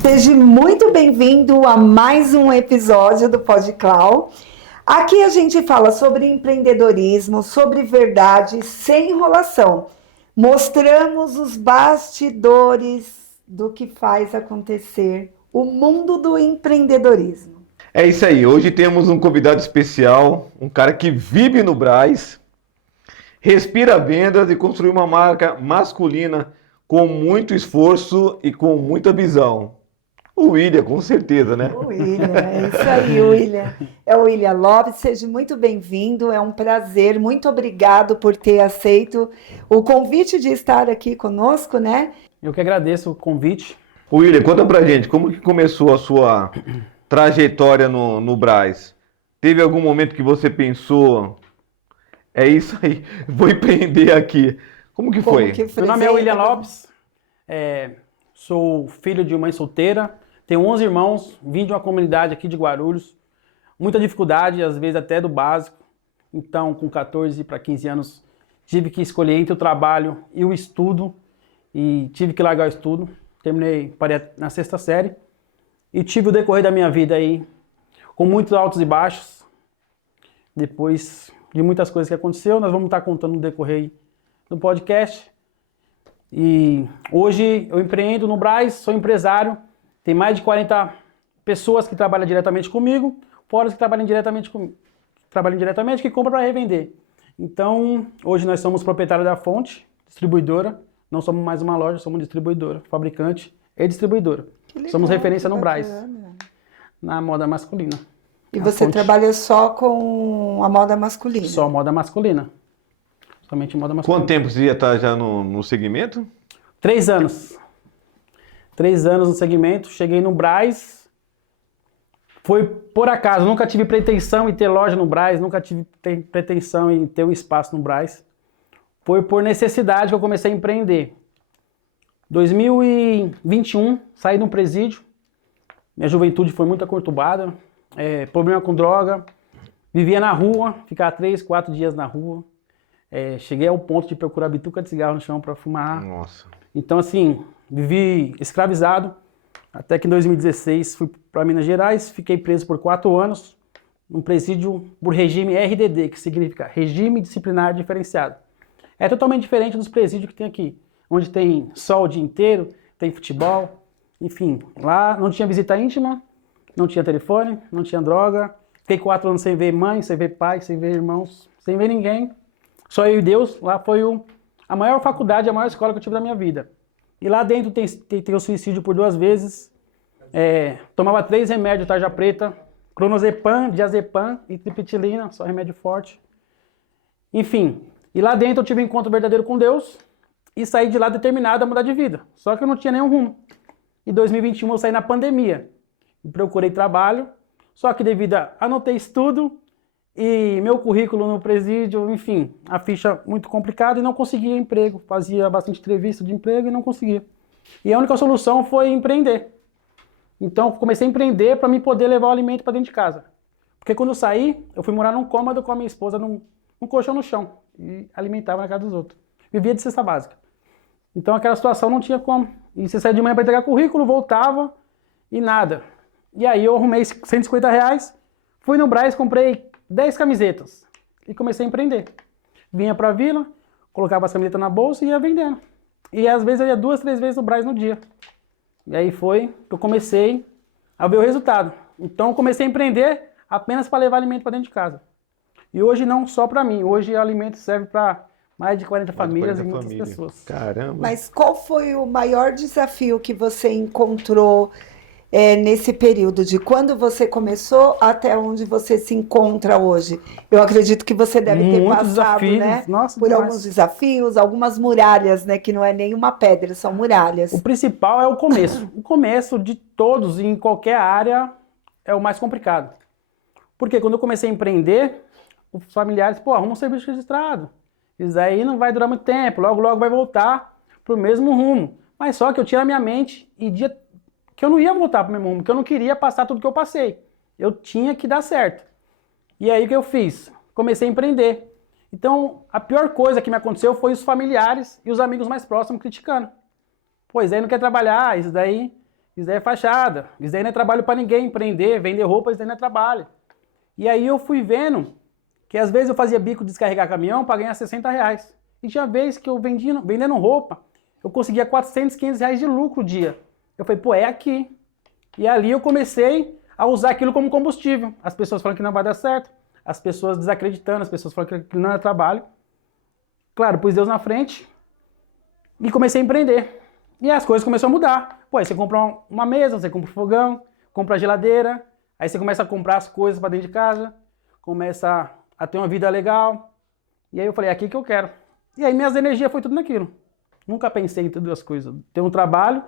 Seja muito bem-vindo a mais um episódio do PodClau. Aqui a gente fala sobre empreendedorismo, sobre verdade, sem enrolação. Mostramos os bastidores do que faz acontecer o mundo do empreendedorismo. É isso aí, hoje temos um convidado especial, um cara que vive no Brás, respira vendas e construiu uma marca masculina com muito esforço e com muita visão. O William, com certeza, né? O William, é isso aí, William. É o William Lopes, seja muito bem-vindo, é um prazer, muito obrigado por ter aceito o convite de estar aqui conosco, né? Eu que agradeço o convite. William, conta pra gente, como que começou a sua trajetória no Brás? Teve algum momento que você pensou, é isso aí, vou empreender aqui. Como que foi? Meu nome é William Lopes, sou filho de mãe solteira, tenho 11 irmãos, vim de uma comunidade aqui de Guarulhos, muita dificuldade, às vezes até do básico. Então, com 14 para 15 anos, tive que escolher entre o trabalho e o estudo, e tive que largar o estudo. Parei na 6ª série, e tive o decorrer da minha vida aí, com muitos altos e baixos. Depois de muitas coisas que aconteceu, nós vamos estar contando no decorrer aí do podcast. E hoje eu empreendo no Brás, sou empresário, tem mais de 40 pessoas que trabalham diretamente comigo, fora os que trabalham diretamente, que compram para revender. Então, hoje nós somos proprietários da Fonte, distribuidora, não somos mais uma loja, somos distribuidora, fabricante e distribuidora. Legal, somos referência no Brás, na moda masculina. E você trabalha só com a moda masculina? Só moda masculina. Somente moda masculina. Quanto tempo você já está já no segmento? 3 anos. 3 anos no segmento. Cheguei no Brás. Foi por acaso. Nunca tive pretensão em ter loja no Brás. Nunca tive pretensão em ter um espaço no Brás. Foi por necessidade que eu comecei a empreender. 2021, saí de um presídio. Minha juventude foi muito conturbada. Problema com droga. Vivia na rua. Ficava 3, 4 dias na rua. Cheguei ao ponto de procurar bituca de cigarro no chão para fumar. Nossa. Então, assim, vivi escravizado. Até que em 2016 fui para Minas Gerais, fiquei preso por 4 anos, num presídio por regime RDD, que significa Regime Disciplinar Diferenciado. É totalmente diferente dos presídios que tem aqui, onde tem sol o dia inteiro, tem futebol, enfim. Lá não tinha visita íntima, não tinha telefone, não tinha droga. Fiquei 4 anos sem ver mãe, sem ver pai, sem ver irmãos, sem ver ninguém. Só eu e Deus. Lá foi a maior faculdade, a maior escola que eu tive da minha vida. E lá dentro tem o suicídio por 2 vezes. Tomava 3 remédios, tarja preta, clonazepam, diazepam e tripetilina, só remédio forte. Enfim, e lá dentro eu tive um encontro verdadeiro com Deus e saí de lá determinado a mudar de vida. Só que eu não tinha nenhum rumo. Em 2021 eu saí na pandemia e procurei trabalho, só que devido a anotei estudo, e meu currículo no presídio, enfim, a ficha muito complicada e não conseguia emprego. Fazia bastante entrevista de emprego e não conseguia. E a única solução foi empreender. Então, comecei a empreender para me poder levar o alimento para dentro de casa. Porque quando eu saí, eu fui morar num cômodo com a minha esposa, num colchão no chão. E alimentava na casa dos outros. Vivia de cesta básica. Então, aquela situação não tinha como. E você saía de manhã para entregar currículo, voltava e nada. E aí eu arrumei R$150, fui no Brás, comprei 10 camisetas e comecei a empreender. Vinha pra vila, colocava as camisetas na bolsa e ia vendendo. E às vezes eu ia 2, 3 vezes no Brás no dia. E aí foi que eu comecei a ver o resultado. Então eu comecei a empreender apenas para levar alimento para dentro de casa. E hoje não só para mim, hoje o alimento serve para mais de 40 famílias e muitas pessoas. Caramba! Mas qual foi o maior desafio que você encontrou nesse período de quando você começou até onde você se encontra hoje? Eu acredito que você deve ter Muitos passado, desafios, né, nossa, por demais. alguns desafios, algumas muralhas, né, que não é nem uma pedra, são muralhas. O principal é o começo. O começo de todos, em qualquer área, é o mais complicado. Porque quando eu comecei a empreender, os familiares, arruma um serviço registrado. Isso aí não vai durar muito tempo, logo, logo vai voltar para o mesmo rumo. Mas só que eu tinha na minha mente e dia que eu não ia voltar para o mesmo rumo, que eu não queria passar tudo que eu passei. Eu tinha que dar certo. E aí o que eu fiz? Comecei a empreender. Então, a pior coisa que me aconteceu foi os familiares e os amigos mais próximos criticando. Pois aí não quer trabalhar, isso daí Isso daí é fachada, isso daí não é trabalho para ninguém, empreender, vender roupa, isso daí não é trabalho. E aí eu fui vendo que às vezes eu fazia bico de descarregar caminhão para ganhar R$60. E tinha vez que eu vendendo roupa, eu conseguia R$400, R$500 de lucro o dia. Eu falei, pô, é aqui. E ali eu comecei a usar aquilo como combustível. As pessoas falam que não vai dar certo, as pessoas desacreditando, as pessoas falam que aquilo não é trabalho. Claro, pus Deus na frente e comecei a empreender. E as coisas começaram a mudar. Pô, aí você compra uma mesa, você compra um fogão, compra a geladeira, aí você começa a comprar as coisas para dentro de casa, começa a ter uma vida legal. E aí eu falei, é aqui que eu quero. E aí minhas energias foi tudo naquilo. Nunca pensei em todas as coisas. Ter um trabalho,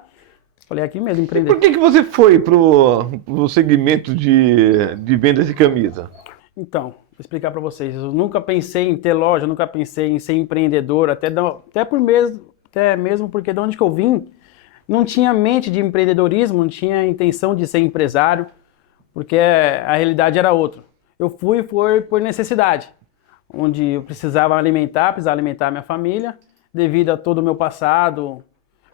falei, aqui mesmo, empreender. E por que você foi pro segmento de vendas de camisa? Então, vou explicar para vocês. Eu nunca pensei em ter loja, nunca pensei em ser empreendedor, até mesmo porque de onde que eu vim, não tinha mente de empreendedorismo, não tinha intenção de ser empresário, porque a realidade era outra. Eu fui por necessidade, onde eu precisava alimentar minha família, devido a todo o meu passado,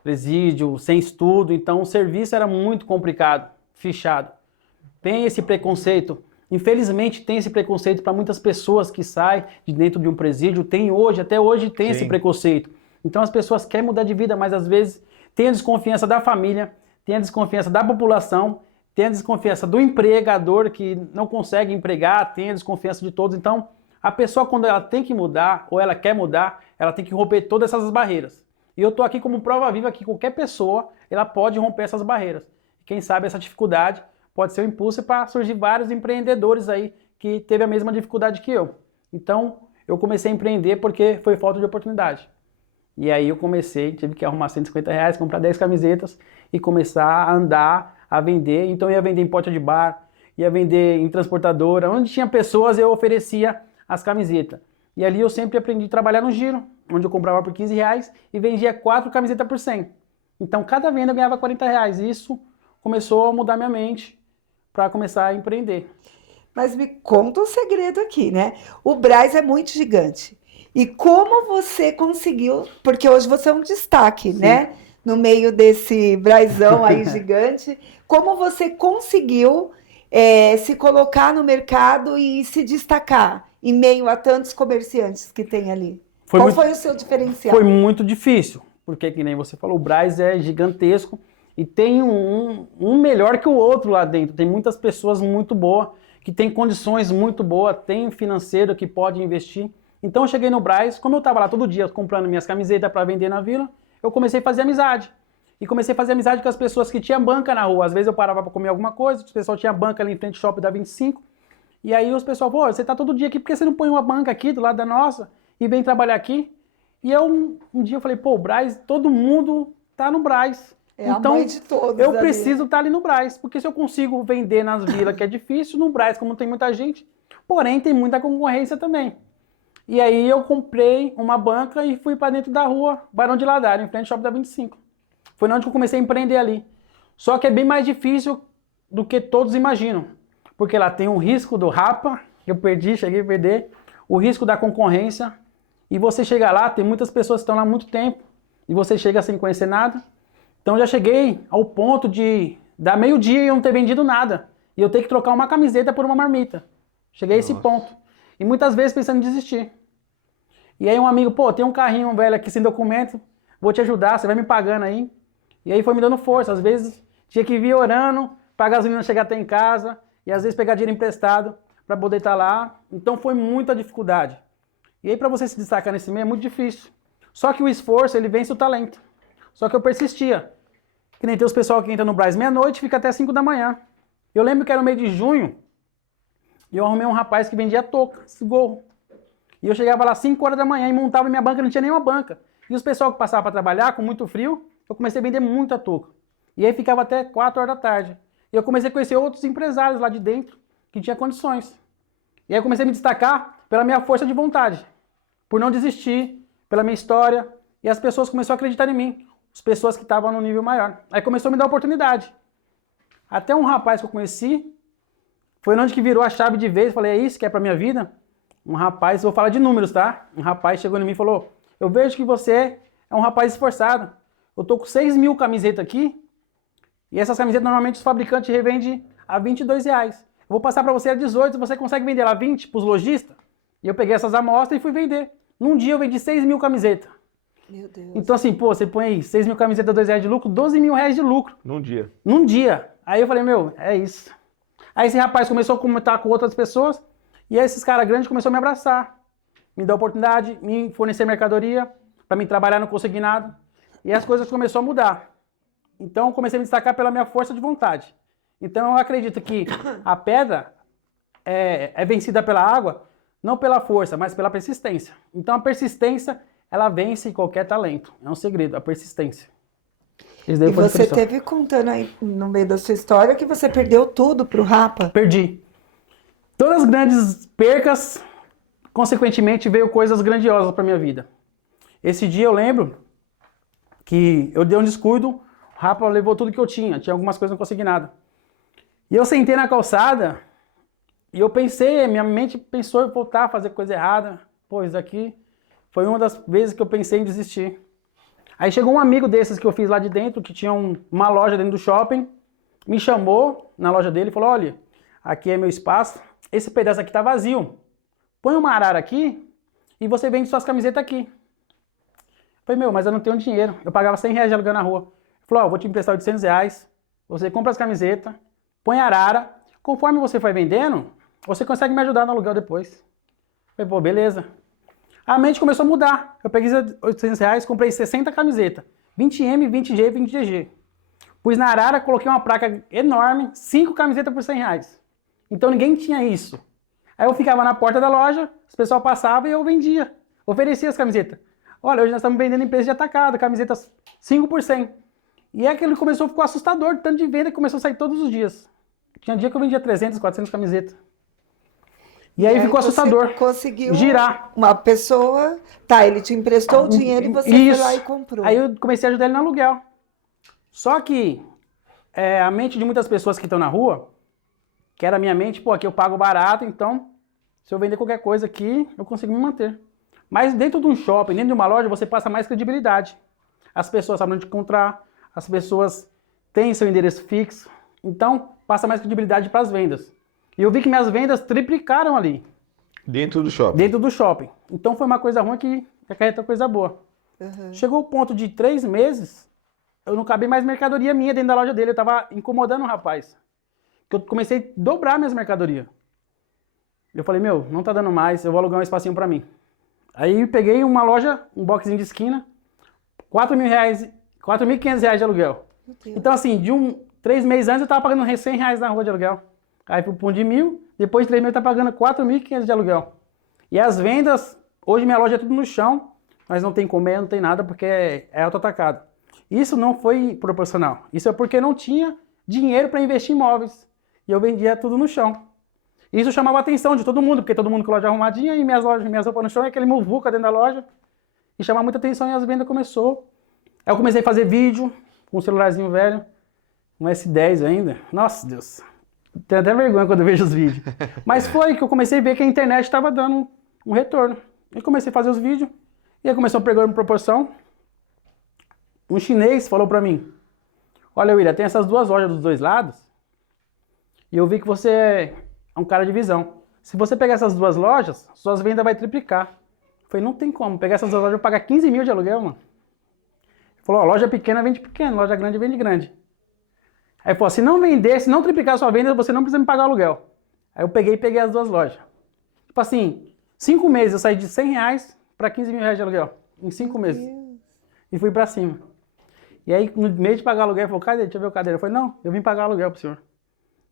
presídio, sem estudo, então o serviço era muito complicado, fichado. Tem esse preconceito, infelizmente tem esse preconceito para muitas pessoas que saem de dentro de um presídio, até hoje tem esse preconceito. Então as pessoas querem mudar de vida, mas às vezes tem a desconfiança da família, tem a desconfiança da população, tem a desconfiança do empregador que não consegue empregar, tem a desconfiança de todos. Então a pessoa, quando ela tem que mudar ou ela quer mudar, ela tem que romper todas essas barreiras. E eu estou aqui como prova viva que qualquer pessoa ela pode romper essas barreiras. Quem sabe essa dificuldade pode ser um impulso para surgir vários empreendedores aí que teve a mesma dificuldade que eu. Então eu comecei a empreender porque foi falta de oportunidade. E aí eu tive que arrumar R$150, comprar 10 camisetas e começar a andar, a vender. Então eu ia vender em porta de bar, ia vender em transportadora, onde tinha pessoas eu oferecia as camisetas. E ali eu sempre aprendi a trabalhar no giro, onde eu comprava por R$15 e vendia 4 camisetas por 100. Então cada venda eu ganhava R$40. E isso começou a mudar minha mente para começar a empreender. Mas me conta um segredo aqui, né? O Brás é muito gigante. E como você conseguiu, porque hoje você é um destaque, né? No meio desse Brazão aí gigante, como você conseguiu se colocar no mercado e se destacar em meio a tantos comerciantes que tem ali? Qual foi o seu diferencial? Foi muito difícil, porque que nem você falou, o Brás é gigantesco e tem um melhor que o outro lá dentro. Tem muitas pessoas muito boas, que tem condições muito boas, tem financeiro que pode investir. Então eu cheguei no Brás, como eu estava lá todo dia comprando minhas camisetas para vender na vila, eu comecei a fazer amizade. E comecei a fazer amizade com as pessoas que tinham banca na rua. Às vezes eu parava para comer alguma coisa, o pessoal tinha banca ali em frente ao shopping da 25. E aí os pessoal, pô, você tá todo dia aqui, por que você não põe uma banca aqui do lado da nossa e vem trabalhar aqui? E um dia eu falei, pô, o Brás, todo mundo tá no Brás. É então, a mãe de todos eu ali. preciso estar ali no Brás, porque se eu consigo vender nas vilas, que é difícil, no Brás, como tem muita gente, porém tem muita concorrência também. E aí eu comprei uma banca e fui para dentro da rua, Barão de Ladário, em frente ao shopping da 25. Foi onde eu comecei a empreender ali. Só que é bem mais difícil do que todos imaginam. Porque lá tem o risco do rapa, que eu cheguei a perder, o risco da concorrência. E você chega lá, tem muitas pessoas que estão lá há muito tempo, e você chega sem conhecer nada. Então eu já cheguei ao ponto de dar meio-dia e eu não ter vendido nada. E eu ter que trocar uma camiseta por uma marmita. Cheguei a esse ponto. E muitas vezes pensando em desistir. E aí um amigo, pô, tem um carrinho velho aqui sem documento, vou te ajudar, você vai me pagando aí. E aí foi me dando força. Às vezes tinha que vir orando para a gasolina chegar até em casa, e às vezes pegar dinheiro emprestado para poder estar lá. Então foi muita dificuldade. E aí para você se destacar nesse meio é muito difícil. Só que o esforço, ele vence o talento. Só que eu persistia. Que nem tem os pessoal que entra no Brás meia-noite e fica até 5 da manhã. Eu lembro que era no mês de junho, e eu arrumei um rapaz que vendia touca, esse gorro. E eu chegava lá 5 horas da manhã e montava minha banca, não tinha nenhuma banca. E os pessoal que passavam para trabalhar com muito frio, eu comecei a vender muita touca. E aí ficava até 4 horas da tarde. E eu comecei a conhecer outros empresários lá de dentro que tinham condições. E aí eu comecei a me destacar pela minha força de vontade, por não desistir, pela minha história. E as pessoas começaram a acreditar em mim, as pessoas que estavam no nível maior. Aí começou a me dar oportunidade. Até um rapaz que eu conheci, foi onde que virou a chave de vez. Falei, é isso que é pra minha vida? Um rapaz, vou falar de números, tá? Um rapaz chegou em mim e falou, eu vejo que você é um rapaz esforçado. Eu tô com 6.000 camisetas aqui E essas camisetas normalmente os fabricantes revendem a R$ 22. Eu vou passar para você a 18, você consegue vender ela a 20 para os lojistas? E eu peguei essas amostras e fui vender. Num dia eu vendi 6 mil camisetas. Meu Deus. Então assim, pô, você põe aí 6 mil camisetas, R$ 2 de lucro, R$ 12 mil de lucro. Num dia. Num dia. Aí eu falei, meu, é isso. Aí esse rapaz começou a comentar com outras pessoas, e aí esses caras grandes começaram a me abraçar, me dar oportunidade, me fornecer mercadoria, para mim trabalhar, não consegui nada. E as coisas começaram a mudar. Então eu comecei a me destacar pela minha força de vontade. Então eu acredito que a pedra é vencida pela água, não pela força, mas pela persistência. Então a persistência, ela vence qualquer talento. É um segredo, a persistência. E você teve contando aí no meio da sua história que você perdeu tudo pro Rapa. Perdi. Todas as grandes percas, consequentemente, veio coisas grandiosas para minha vida. Esse dia eu lembro que eu dei um descuido, o Rapa levou tudo que eu tinha algumas coisas que não consegui nada. E eu sentei na calçada e eu pensei, minha mente pensou em voltar a fazer coisa errada. Pô, isso aqui foi uma das vezes que eu pensei em desistir. Aí chegou um amigo desses que eu fiz lá de dentro, que tinha uma loja dentro do shopping, me chamou na loja dele e falou, olha, aqui é meu espaço, esse pedaço aqui tá vazio, põe uma arara aqui e você vende suas camisetas aqui. Eu falei, meu, mas eu não tenho dinheiro, eu pagava R$ 100 de aluguel na rua. Ele falou, ó, vou te emprestar R$ 800, você compra as camisetas, põe a arara, conforme você vai vendendo, você consegue me ajudar no aluguel depois. Eu falei, pô, beleza. A mente começou a mudar. Eu peguei R$ 800, comprei 60 camisetas. 20M, 20G, 20GG. Pus na arara, coloquei uma placa enorme, 5 camisetas por R$ 100. Então ninguém tinha isso. Aí eu ficava na porta da loja, os pessoal passavam e eu vendia. Oferecia as camisetas. Olha, hoje nós estamos vendendo em preço de atacado, camisetas 5 por 100. E é aquilo começou a ficar assustador, tanto de venda que começou a sair todos os dias. Tinha dia que eu vendia 300, 400 camisetas. E aí ficou assustador. Conseguiu girar. Uma pessoa, tá, ele te emprestou o dinheiro e você foi lá e comprou. Aí eu comecei a ajudar ele no aluguel. Só que a mente de muitas pessoas que estão na rua, que era a minha mente, pô, aqui eu pago barato, então se eu vender qualquer coisa aqui, eu consigo me manter. Mas dentro de um shopping, dentro de uma loja, você passa mais credibilidade. As pessoas sabem onde encontrar, as pessoas têm seu endereço fixo, então passa mais credibilidade para as vendas. E eu vi que minhas vendas triplicaram ali. Dentro do shopping. Dentro do shopping. Então foi uma coisa ruim que acarretou coisa boa. Uhum. Chegou o ponto de 3 meses, eu não cabia mais mercadoria minha dentro da loja dele. Eu tava incomodando o rapaz. Eu comecei a dobrar minhas mercadorias. Eu falei, meu, não tá dando mais, eu vou alugar um espacinho pra mim. Aí peguei uma loja, um boxzinho de esquina, R$4.500 de aluguel. Então assim, 3 meses antes eu tava pagando R$100 na rua de aluguel. Aí fui pro de 1.000, depois de 3 meses eu tava pagando R$4.500 de aluguel. E as vendas, hoje minha loja é tudo no chão, mas não tem comer, não tem nada, porque é auto-atacado. Isso não foi proporcional. Isso é porque não tinha dinheiro para investir em imóveis. E eu vendia tudo no chão. Isso chamava a atenção de todo mundo, porque todo mundo com loja arrumadinha e minhas roupas no chão, e aquele muvuca dentro da loja. E chamava muita atenção e as vendas começou. Aí eu comecei a fazer vídeo com um celularzinho velho, um S10 ainda. Nossa, Deus. Tenho até vergonha quando eu vejo os vídeos. Mas foi que eu comecei a ver que a internet estava dando um retorno. Eu comecei a fazer os vídeos, e aí começou a pegar uma proporção. Um chinês falou pra mim, olha, William, tem essas 2 lojas dos 2 lados, e eu vi que você é um cara de visão. Se você pegar essas 2 lojas, suas vendas vai triplicar. Eu falei, não tem como. Pegar essas 2 lojas, eu vou pagar 15 mil de aluguel, mano. Ele falou, ó, loja pequena vende pequeno, loja grande vende grande. Aí ele falou, se não vender, se não triplicar a sua venda, você não precisa me pagar aluguel. Aí eu peguei as 2 lojas. Tipo assim, 5 meses eu saí de R$100 para R$15 mil de aluguel. Em 5 meses. E fui pra cima. E aí, no meio de pagar aluguel, ele falou, cadê? Deixa eu ver o cadeira. Eu falei, não, eu vim pagar aluguel pro senhor.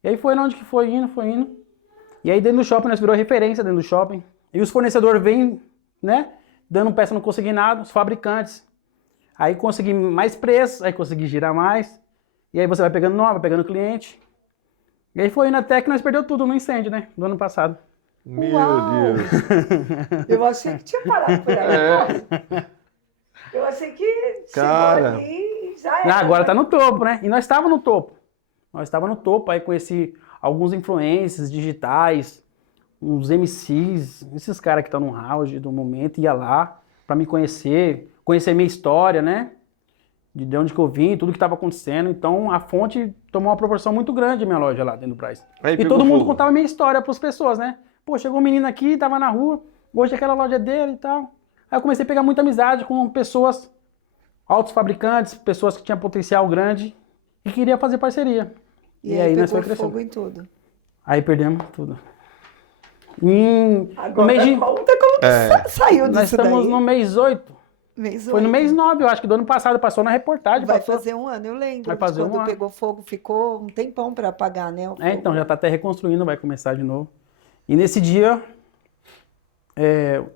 E aí foi onde que foi indo. E aí dentro do shopping, nós virou referência dentro do shopping. E os fornecedores vêm, né, dando peça não consignado, os fabricantes. Aí consegui mais preço, aí consegui girar mais. E aí você vai pegando nome, vai pegando cliente. E aí foi indo até que nós perdeu tudo no incêndio, né, do ano passado. Meu Uau! Deus. Eu achei que tinha parado por aí. Eu achei que Cara. chegou ali e já era. Agora tá no topo, né? E nós estávamos no topo. Aí conheci alguns influencers digitais, uns MCs, esses caras que estão no auge do momento, ia lá pra me conhecer minha história, né? de onde que eu vim, tudo que estava acontecendo. Então a fonte tomou uma proporção muito grande a minha loja lá dentro do Brás. Aí E pegou todo mundo fogo. contava a minha história para as pessoas, né? Pô, chegou um menino aqui, tava na rua, hoje aquela loja é dele e tal. Aí eu comecei a pegar muita amizade com pessoas, altos fabricantes, pessoas que tinham potencial grande e queria fazer parceria. E aí nós pegou foi crescendo. fogo em tudo. Aí perdemos tudo. Agora No mês de... conta como que saiu Nós disso estamos daí. no mês 8. Mês Foi no 8. mês 9, eu acho que do ano passado, passou na reportagem. Vai passou. fazer um ano, eu lembro. Vai de fazer quando um ano. pegou fogo, ficou um tempão para apagar, né? O fogo. Então, já tá até reconstruindo, vai começar de novo. E nesse dia,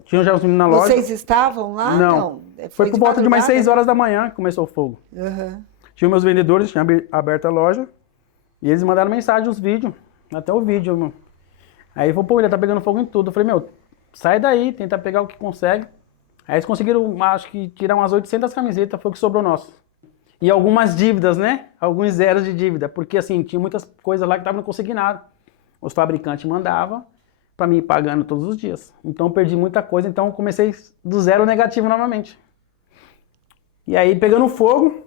tinha já os meninos na loja. Vocês estavam lá? Não. Foi por volta de umas 6 horas da manhã que começou o fogo. Aham. Tinha meus vendedores, tinha aberto a loja. E eles mandaram mensagem, os vídeos. Até o vídeo, mano. Aí falou, pô, ele tá pegando fogo em tudo. Eu falei, meu, sai daí, tenta pegar o que consegue. Aí eles conseguiram, acho que, tirar umas 800 camisetas, foi o que sobrou nosso. E algumas dívidas, né? Alguns zeros de dívida. Porque, assim, tinha muitas coisas lá que estavam consignadas. Os fabricantes mandavam para mim ir pagando todos os dias. Então eu perdi muita coisa, então eu comecei do zero negativo novamente. E aí, pegando fogo,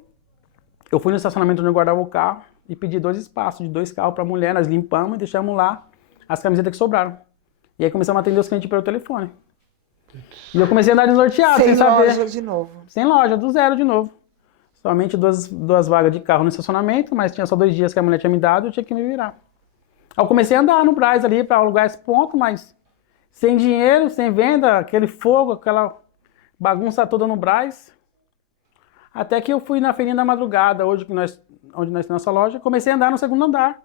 eu fui no estacionamento onde eu guardava o carro e pedi 2 espaços de 2 carros para a mulher, nós limpamos e deixamos lá as camisetas que sobraram. E aí começamos a atender os clientes pelo telefone. E eu comecei a andar desnorteado, sem saber. Loja de novo. Sem loja, do zero de novo. Somente duas vagas de carro no estacionamento, mas tinha só 2 dias que a mulher tinha me dado e eu tinha que me virar. Aí eu comecei a andar no Brás ali para alugar esse ponto, mas sem dinheiro, sem venda, aquele fogo, aquela bagunça toda no Brás. Até que eu fui na feirinha da madrugada, onde nós temos nossa loja, comecei a andar no segundo andar.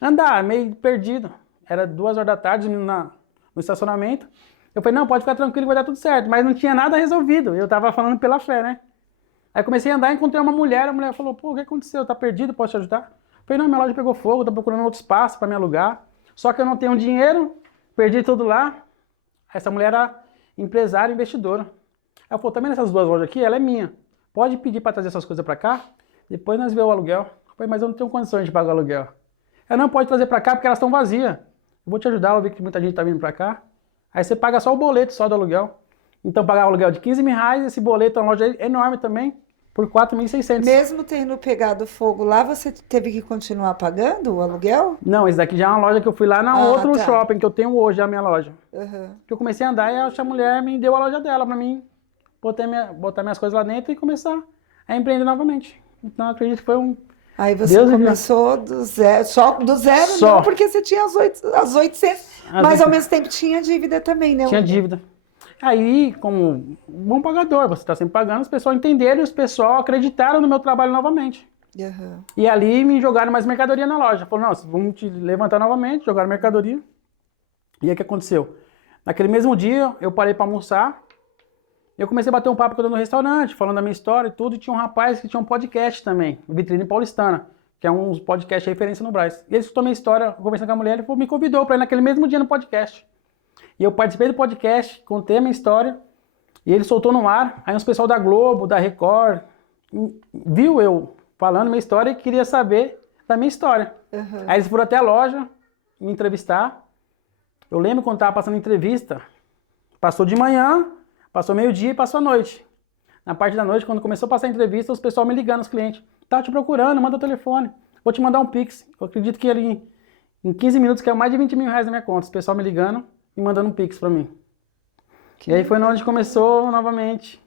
Andar, meio perdido. Era 2 horas da tarde no estacionamento. Eu falei, não, pode ficar tranquilo, vai dar tudo certo. Mas não tinha nada resolvido. Eu tava falando pela fé, né? Aí comecei a andar, encontrei uma mulher, a mulher falou, pô, o que aconteceu? Tá perdido, posso te ajudar? Eu falei, não, minha loja pegou fogo, tô procurando outro espaço para me alugar. Só que eu não tenho dinheiro, perdi tudo lá. Essa mulher era empresária, investidora. Aí eu falei, tá vendo essas 2 lojas aqui? Ela é minha. Pode pedir para trazer essas coisas para cá? Depois nós vemos o aluguel. Eu falei, mas eu não tenho condições de pagar o aluguel. Ela não pode trazer para cá porque elas estão vazias. Eu vou te ajudar, eu vi que muita gente tá vindo para cá. Aí você paga só o boleto só do aluguel. Então pagar o aluguel de R$15.000, esse boleto é uma loja enorme também, por R$4.600. Mesmo tendo pegado fogo lá, você teve que continuar pagando o aluguel? Não, esse daqui já é uma loja que eu fui lá na outro tá. shopping que eu tenho hoje, a minha loja. Uhum. Que eu comecei a andar e a mulher me deu a loja dela pra mim botar minhas coisas lá dentro e começar a empreender novamente. Então eu acredito que foi um... Aí você Deus começou do zero, só do zero Só. não, porque você tinha as 800, mas ao mesmo tempo tinha dívida também, né? Tinha dívida. Aí, como bom pagador, você está sempre pagando, os pessoal entenderam e os pessoal acreditaram no meu trabalho novamente. Uhum. E ali me jogaram mais mercadoria na loja. Falaram, nossa, vamos te levantar novamente, jogaram mercadoria. E aí o que aconteceu? Naquele mesmo dia, eu parei para almoçar, eu comecei a bater um papo com eu no restaurante, falando da minha história e tudo, e tinha um rapaz que tinha um podcast também, Vitrine Paulistana, que é um podcast referência no Brás. E ele escutou minha história, conversando com a mulher, ele me convidou para ir naquele mesmo dia no podcast. E eu participei do podcast, contei a minha história, e ele soltou no ar. Aí uns pessoal da Globo, da Record, viu eu falando minha história e queria saber da minha história. Uhum. Aí eles foram até a loja me entrevistar. Eu lembro quando estava passando entrevista, passou de manhã, passou meio-dia e passou a noite. Na parte da noite, quando começou a passar a entrevista, os pessoal me ligando, os clientes. Tá te procurando, manda o telefone. Vou te mandar um Pix. Eu acredito que ele, em 15 minutos, caiu mais de R$20.000 na minha conta. Os pessoal me ligando e mandando um Pix pra mim. E aí foi onde começou novamente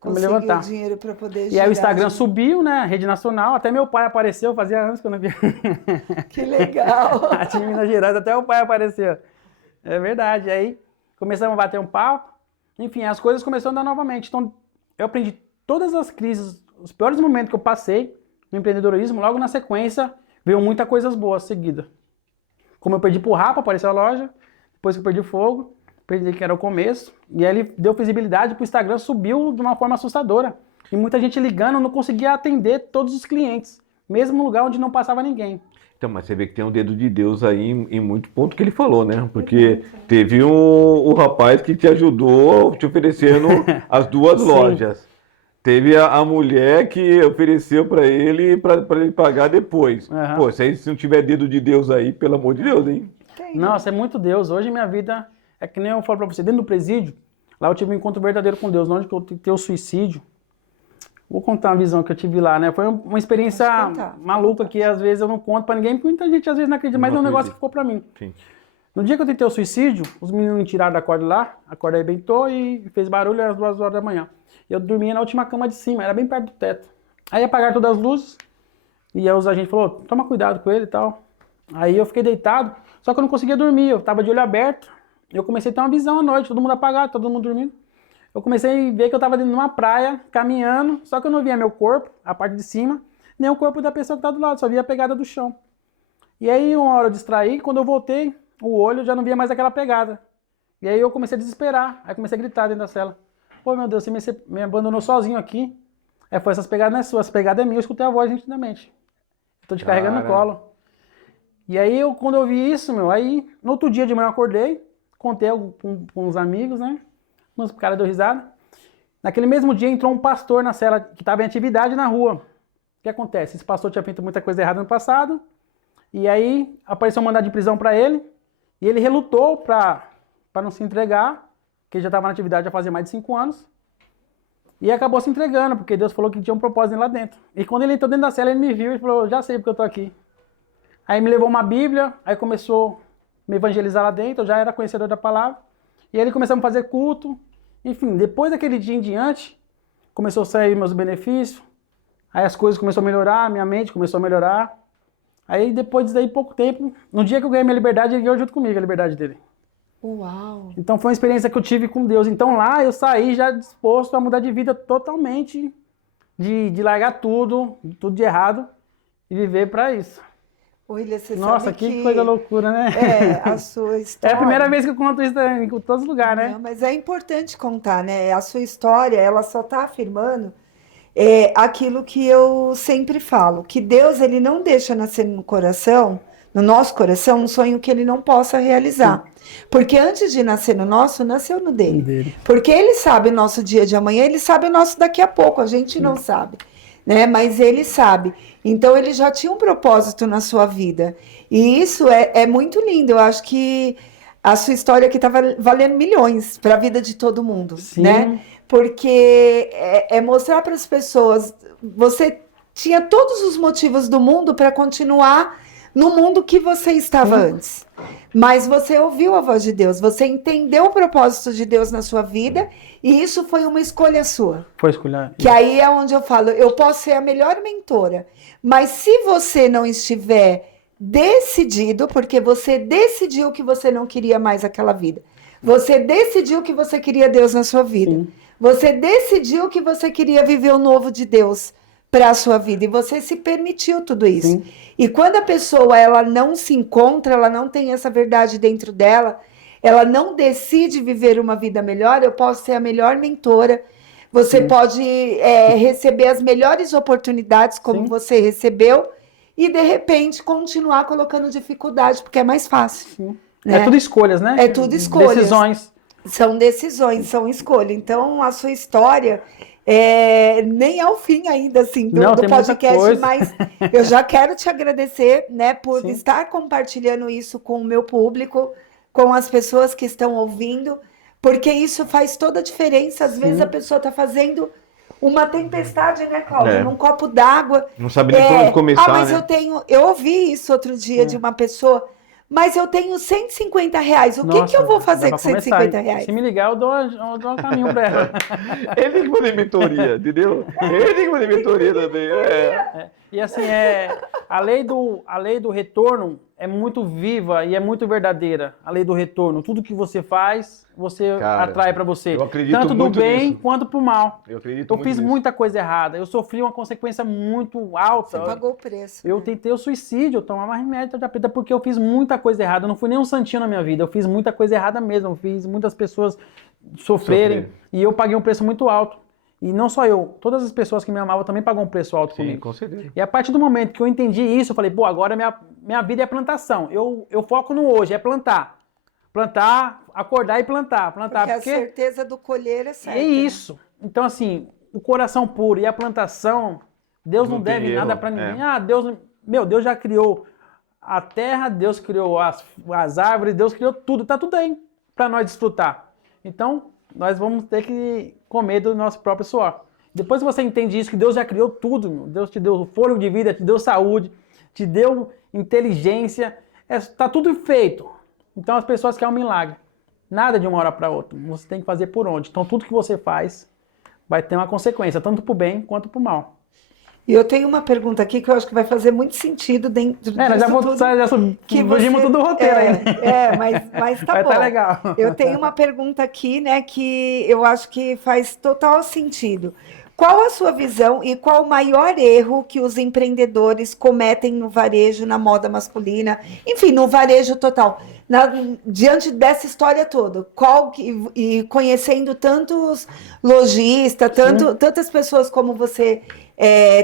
a me levantar. Dinheiro para poder E aí o Instagram subiu, né? Rede nacional. Até meu pai apareceu, fazia anos que eu não via. Que legal! Aqui em Minas Gerais, até o pai apareceu. É verdade. Aí começamos a bater um papo. Enfim, as coisas começaram a andar novamente. Então, eu aprendi todas as crises, os piores momentos que eu passei no empreendedorismo. Logo na sequência, veio muitas coisas boas seguidas. Como eu perdi pro Rapa, apareceu a loja. Depois que eu perdi o fogo, perdi que era o começo. E aí ele deu visibilidade pro Instagram, subiu de uma forma assustadora. E muita gente ligando, não conseguia atender todos os clientes. Mesmo no lugar onde não passava ninguém. Então, mas você vê que tem um dedo de Deus aí em muito ponto que ele falou, né? Porque teve o rapaz que te ajudou te oferecendo as 2 lojas. Teve a mulher que ofereceu para ele pagar depois. Uhum. Pô, se não tiver dedo de Deus aí, pelo amor de Deus, hein? Nossa, é muito Deus. Hoje minha vida é que nem eu falo pra você. Dentro do presídio, lá eu tive um encontro verdadeiro com Deus. Onde que eu tentei o suicídio, Vou contar uma visão que eu tive lá, né? Foi uma experiência Pode contar. maluca que às vezes eu não conto pra ninguém, porque muita gente às vezes não acredita, mas é um negócio que ficou pra mim. Sim. No dia que eu tentei o suicídio, os meninos me tiraram da corda lá, a corda arrebentou e fez barulho às 2 horas da manhã. Eu dormia na última cama de cima, era bem perto do teto. Aí apagaram todas as luzes e aí os agentes falaram, toma cuidado com ele e tal. Aí eu fiquei deitado, só que eu não conseguia dormir, eu tava de olho aberto. Eu comecei a ter uma visão à noite, todo mundo apagado, todo mundo dormindo. Eu comecei a ver que eu tava dentro de uma praia, caminhando, só que eu não via meu corpo, a parte de cima, nem o corpo da pessoa que tá do lado, só via a pegada do chão. E aí uma hora eu distraí, quando eu voltei, o olho já não via mais aquela pegada. E aí eu comecei a desesperar, aí comecei a gritar dentro da cela. Pô, meu Deus, você me abandonou sozinho aqui. Aí foi, essas pegadas não é sua, essa pegada é minha, eu escutei a voz nitidamente. Tô te carregando no colo. E aí, quando eu vi isso, aí no outro dia de manhã eu acordei, contei com uns amigos, né? Os caras deu risada. Naquele mesmo dia entrou um pastor na cela que estava em atividade na rua. O que acontece? Esse pastor tinha feito muita coisa errada no passado, e aí apareceu um mandado de prisão para ele, e ele relutou para não se entregar, porque ele já estava na atividade já fazia mais de 5 anos, e acabou se entregando, porque Deus falou que tinha um propósito lá dentro. E quando ele entrou dentro da cela, ele me viu e falou, já sei porque eu tô aqui. Aí me levou uma Bíblia, aí começou a me evangelizar lá dentro, eu já era conhecedor da palavra. E aí ele começou a fazer culto. Enfim, depois daquele dia em diante, começou a sair meus benefícios. Aí as coisas começaram a melhorar, minha mente começou a melhorar. Aí depois disso aí, pouco tempo, no dia que eu ganhei minha liberdade, ele ganhou junto comigo a liberdade dele. Uau! Então foi uma experiência que eu tive com Deus. Então lá eu saí já disposto a mudar de vida totalmente, de largar tudo de errado e viver para isso. William, você Nossa, sabe que coisa loucura, né? É, a sua história... É a primeira vez que eu conto isso em todos os lugares, né? Não, mas é importante contar, né? A sua história, ela só está afirmando aquilo que eu sempre falo, que Deus, ele não deixa nascer no coração, no nosso coração, um sonho que ele não possa realizar. Porque antes de nascer no nosso, nasceu no dele. Porque ele sabe o nosso dia de amanhã, ele sabe o nosso daqui a pouco, a gente não sabe, né? Mas ele sabe. Então ele já tinha um propósito na sua vida. E isso é muito lindo. Eu acho que a sua história aqui está valendo milhões para a vida de todo mundo, Sim. né? Porque é mostrar para as pessoas, você tinha todos os motivos do mundo para continuar no mundo que você estava antes. Mas você ouviu a voz de Deus, você entendeu o propósito de Deus na sua vida, e isso foi uma escolha sua. Foi escolher. Que aí é onde eu falo, eu posso ser a melhor mentora, mas se você não estiver decidido, porque você decidiu que você não queria mais aquela vida, você decidiu que você queria Deus na sua vida, Sim. você decidiu que você queria viver o novo de Deus para a sua vida, e você se permitiu tudo isso. Sim. E quando a pessoa ela não se encontra, ela não tem essa verdade dentro dela, ela não decide viver uma vida melhor, eu posso ser a melhor mentora, você pode receber as melhores oportunidades como você recebeu, e de repente continuar colocando dificuldade, porque é mais fácil. Sim. Né? É tudo escolhas, né? É tudo escolhas. Decisões. São decisões, são escolhas. Então, a sua história nem é o fim ainda, assim, do Tem muita podcast, coisa. mas eu já quero te agradecer, né, por Sim. estar compartilhando isso com o meu público, com as pessoas que estão ouvindo, porque isso faz toda a diferença. Às vezes a pessoa está fazendo uma tempestade, né, Cláudio? Num copo d'água. Não sabe nem por onde começar, mas né? eu ouvi isso outro dia de uma pessoa, mas eu tenho R$150. O que eu vou fazer com R$150? Se me ligar, eu dou um caminho para ela. Ele tem que fazer mentoria, entendeu? Ele tem que fazer mentoria também. E assim, a lei do retorno é muito viva e é muito verdadeira. A lei do retorno. Tudo que você faz, você atrai para você. Eu acredito tanto do muito bem nisso. quanto pro mal. Eu acredito Eu muito fiz nisso. muita coisa errada. Eu sofri uma consequência muito alta. Você pagou o preço. Eu tentei o suicídio, eu tomava remédio de preta porque eu fiz muita coisa errada. Eu não fui nem um santinho na minha vida. Eu fiz muita coisa errada mesmo. Eu fiz muitas pessoas sofrerem. E eu paguei um preço muito alto. E não só eu, todas as pessoas que me amavam também pagam um preço alto Sim, comigo. com certeza. E a partir do momento que eu entendi isso, eu falei, pô, agora minha vida é plantação. Eu foco no hoje, é plantar. Plantar, acordar e plantar. Porque a certeza do colher é certa. É isso. Então, assim, o coração puro e a plantação, Deus não deve nada para ninguém. Deus já criou a terra, Deus criou as árvores, Deus criou tudo. Tá tudo aí para nós desfrutar. Então, nós vamos ter que comer do nosso próprio suor. Depois que você entende isso, que Deus já criou tudo, meu. Deus te deu fôlego de vida, te deu saúde, te deu inteligência, tá tudo feito. Então as pessoas querem um milagre. Nada de uma hora para outra. Você tem que fazer por onde. Então tudo que você faz vai ter uma consequência, tanto para o bem quanto para o mal. E eu tenho uma pergunta aqui que eu acho que vai fazer muito sentido dentro Nós já fugimos tudo do roteiro aí, né? Mas tá Vai bom. tá legal. Eu tenho uma pergunta aqui, né, que eu acho que faz total sentido. Qual a sua visão e qual o maior erro que os empreendedores cometem no varejo, na moda masculina, enfim, no varejo total? Diante dessa história toda, e conhecendo tantos lojistas, tantas pessoas como você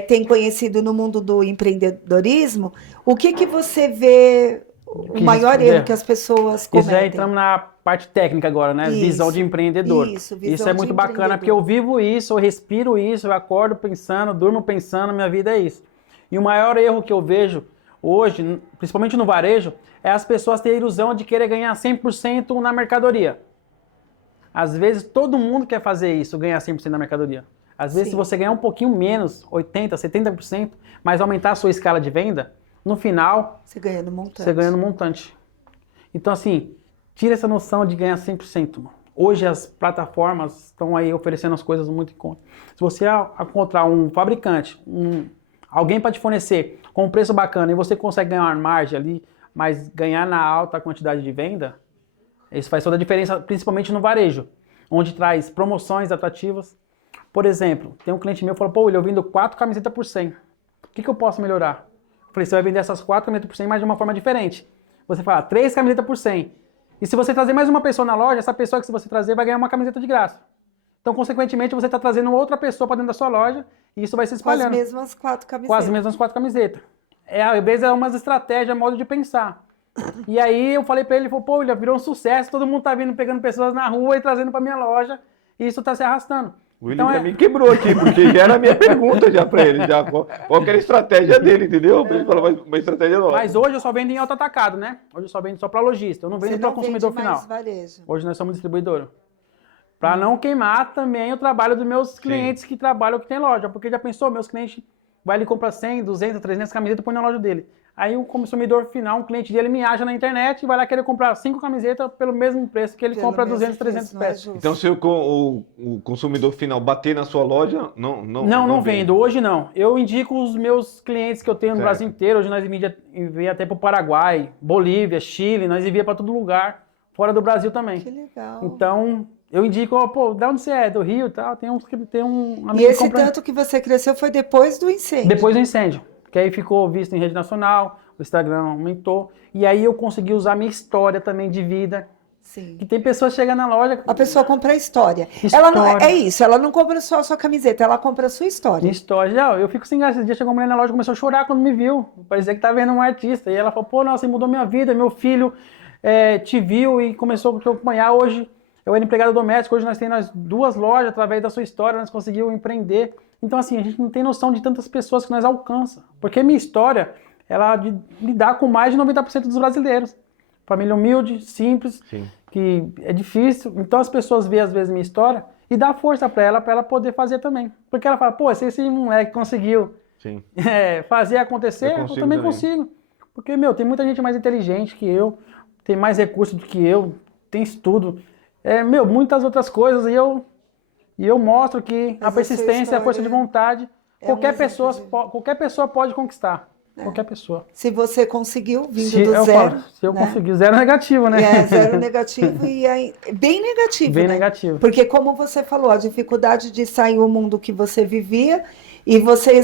tem conhecido no mundo do empreendedorismo, o que você vê o maior erro que as pessoas cometem? Já entramos na parte técnica agora, né? Isso, visão de empreendedor. Isso É muito bacana, porque eu vivo isso, eu respiro isso, eu acordo pensando, durmo pensando, minha vida é isso. E o maior erro que eu vejo hoje, principalmente no varejo, é as pessoas terem a ilusão de querer ganhar 100% na mercadoria. Às vezes todo mundo quer fazer isso, ganhar 100% na mercadoria. Às vezes se você ganhar um pouquinho menos, 80%, 70%, mas aumentar a sua escala de venda, no final, você ganha no montante. Então assim, tira essa noção de ganhar 100%. Mano. Hoje as plataformas estão aí oferecendo as coisas muito em conta. Se você encontrar um fabricante, alguém para te fornecer com um preço bacana e você consegue ganhar uma margem ali, mas ganhar na alta quantidade de venda, isso faz toda a diferença, principalmente no varejo, onde traz promoções atrativas. Por exemplo, tem um cliente meu que falou, pô, William, eu vendo 4 camisetas por 100. O que eu posso melhorar? Eu falei, você vai vender essas 4 camisetas por 100, mas de uma forma diferente. Você fala, 3 camisetas por 100. E se você trazer mais uma pessoa na loja, essa pessoa que você trazer vai ganhar uma camiseta de graça. Então, consequentemente, você está trazendo outra pessoa para dentro da sua loja e isso vai se espalhando. Com as mesmas 4 camisetas. Com as mesmas 4 camisetas. Às vezes é uma estratégia, modo de pensar. E aí eu falei para ele, pô, William, virou um sucesso, todo mundo tá vindo, pegando pessoas na rua e trazendo para minha loja e isso tá se arrastando. O William já me quebrou aqui, porque já era a minha pergunta já para ele, já, qual que era a estratégia dele, entendeu? Pra ele falar uma estratégia nova. Mas hoje eu só vendo em alto atacado, né? Hoje eu só vendo só para lojista, eu não vendo para consumidor final. Varejo. Hoje nós somos distribuidor. Para não queimar também o trabalho dos meus clientes que trabalham, que tem loja, porque já pensou, meus clientes vai ali comprar 100, 200, 300 camisetas e põe na loja dele. Aí o consumidor final, um cliente dele me acha na internet e vai lá querer comprar 5 camisetas pelo mesmo preço que ele compra 200, 300 peças. Então se o consumidor final bater na sua loja, não vendo. Hoje não. Eu indico os meus clientes que eu tenho no Brasil inteiro. Hoje nós envia até para o Paraguai, Bolívia, Chile, nós envia para todo lugar, fora do Brasil também. Que legal. Então, eu indico, pô, de onde você é? Do Rio e tal, tem um amigo. E esse tanto que você cresceu foi depois do incêndio? Depois do incêndio. Que aí ficou visto em rede nacional, o Instagram aumentou, e aí eu consegui usar minha história também de vida. Sim. Que tem pessoas que chegam na loja... A pessoa compra a história. Ela não, é isso, ela não compra só a sua camiseta, ela compra a sua história. Minha história. Já, eu fico sem graça. Esse dia chegou uma mulher na loja e começou a chorar quando me viu. Parecia que tá vendo um artista. E ela falou, pô, nossa, você mudou minha vida, meu filho te viu e começou a te acompanhar. Hoje eu era empregado doméstico, hoje nós temos 2 lojas, através da sua história, nós conseguimos empreender. Então, assim, a gente não tem noção de tantas pessoas que nós alcançamos. Porque minha história, ela lidar com mais de 90% dos brasileiros. Família humilde, simples, Sim. Que é difícil. Então, as pessoas veem, às vezes, minha história e dá força para ela poder fazer também. Porque ela fala, pô, se esse moleque conseguiu fazer acontecer, eu também consigo. Porque, tem muita gente mais inteligente que eu, tem mais recursos do que eu, tem estudo. Muitas outras coisas e eu mostro que a persistência, a força de vontade, qualquer pessoa pode conquistar. Qualquer pessoa. Se você conseguiu, vindo do zero. Se eu conseguir, zero negativo, né? Zero negativo e aí, bem negativo. Bem né? negativo. Porque como você falou, a dificuldade de sair do mundo que você vivia e você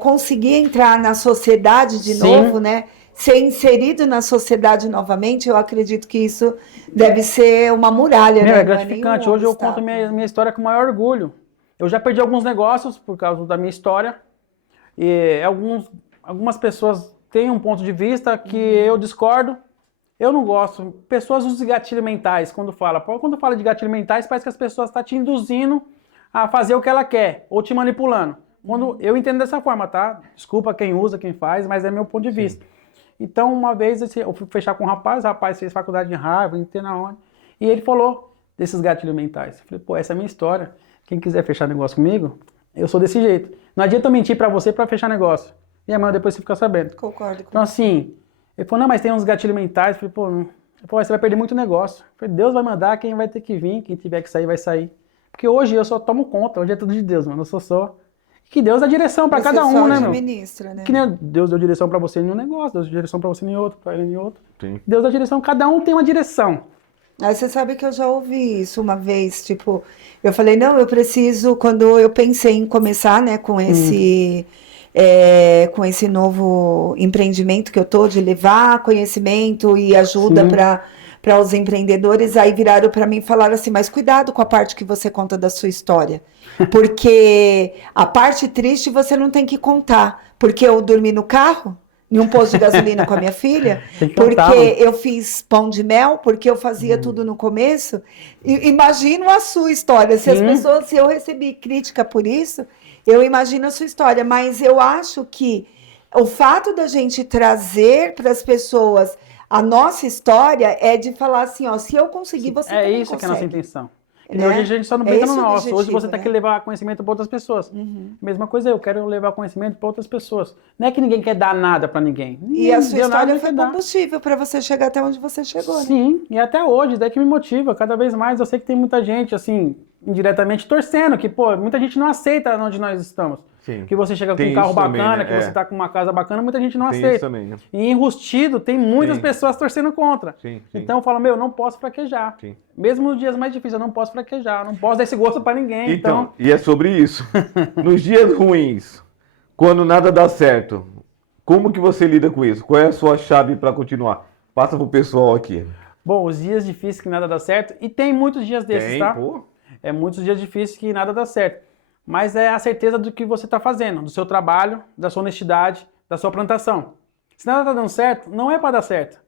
conseguir entrar na sociedade de novo, né? Ser inserido na sociedade novamente, eu acredito que isso deve ser uma muralha, né? É gratificante. Hoje eu conto minha história com o maior orgulho. Eu já perdi alguns negócios por causa da minha história. E algumas pessoas têm um ponto de vista que eu discordo. Eu não gosto. Pessoas usam gatilhos mentais quando fala. Quando fala de gatilhos mentais, parece que as pessoas estão te induzindo a fazer o que ela quer, ou te manipulando. Quando eu entendo dessa forma, tá? Desculpa quem usa, quem faz, mas é meu ponto de vista. Então, uma vez eu fui fechar com um rapaz, o rapaz fez faculdade de Harvard, não sei na onde, e ele falou desses gatilhos mentais. Eu falei, pô, essa é a minha história. Quem quiser fechar negócio comigo, Eu sou desse jeito. Não adianta eu mentir pra você pra fechar negócio. E amanhã depois você fica sabendo. Concordo com Então assim, ele falou, não, mas tem uns gatilhos mentais. Eu falei, pô, você vai perder muito negócio. Eu falei, Deus vai mandar, quem vai ter que vir, quem tiver que sair, vai sair. Porque hoje eu só tomo conta, hoje é tudo de Deus, mano. Eu sou só... Que Deus dá direção pra cada um, né, meu? administra, né? Que nem Deus deu direção pra você em um negócio, Deus deu direção pra você em outro, pra ele em outro. Sim. Deus dá direção, cada um tem uma direção. Aí você sabe que eu já ouvi isso uma vez, tipo, eu falei, não, eu preciso, quando eu pensei em começar, né, com esse novo empreendimento que eu tô, de levar conhecimento e ajuda Sim. para os empreendedores, aí viraram para mim e falaram assim, mas cuidado com a parte que você conta da sua história, porque a parte triste você não tem que contar, porque eu dormi no carro, em um posto de gasolina com a minha filha, Tem que porque contar, mano. eu fiz pão de mel, porque eu fazia tudo no começo. Imagino a sua história. Se as pessoas, se eu recebi crítica por isso, eu imagino a sua história. Mas eu acho que o fato da gente trazer para as pessoas a nossa história é de falar assim, ó, se eu conseguir, você também isso que é a nossa intenção. E Né? hoje a gente só não É pensa esse no o nosso. Hoje objetivo, você tem né? que levar conhecimento para outras pessoas. Mesma coisa eu quero levar conhecimento para outras pessoas. Não é que ninguém quer dar nada para ninguém. E a sua Deu nada, história ninguém foi quer dar. combustível para você chegar até onde você chegou, né? Sim, e até hoje, daí que me motiva, cada vez mais. Eu sei que tem muita gente, assim, indiretamente torcendo, que, pô, muita gente não aceita onde nós estamos. Sim. Que você chega com Tem um carro isso também, bacana, né? que você tá com uma casa bacana, muita gente não Tem aceita. isso também, né? E enrustido, tem muitas Sim. pessoas torcendo contra. Sim. Então eu falo, meu, eu não posso fraquejar. Sim. Mesmo nos dias mais difíceis, eu não posso fraquejar, eu não posso dar esse gosto pra ninguém. Então, e é sobre isso. Nos dias ruins, quando nada dá certo, como que você lida com isso? Qual é a sua chave para continuar? Passa pro pessoal aqui. Bom, os dias difíceis que nada dá certo, e tem muitos dias desses, Tem, tá? pô. É muitos dias difíceis que nada dá certo. Mas é a certeza do que você está fazendo, do seu trabalho, da sua honestidade, da sua plantação. Se nada está dando certo, não é para dar certo.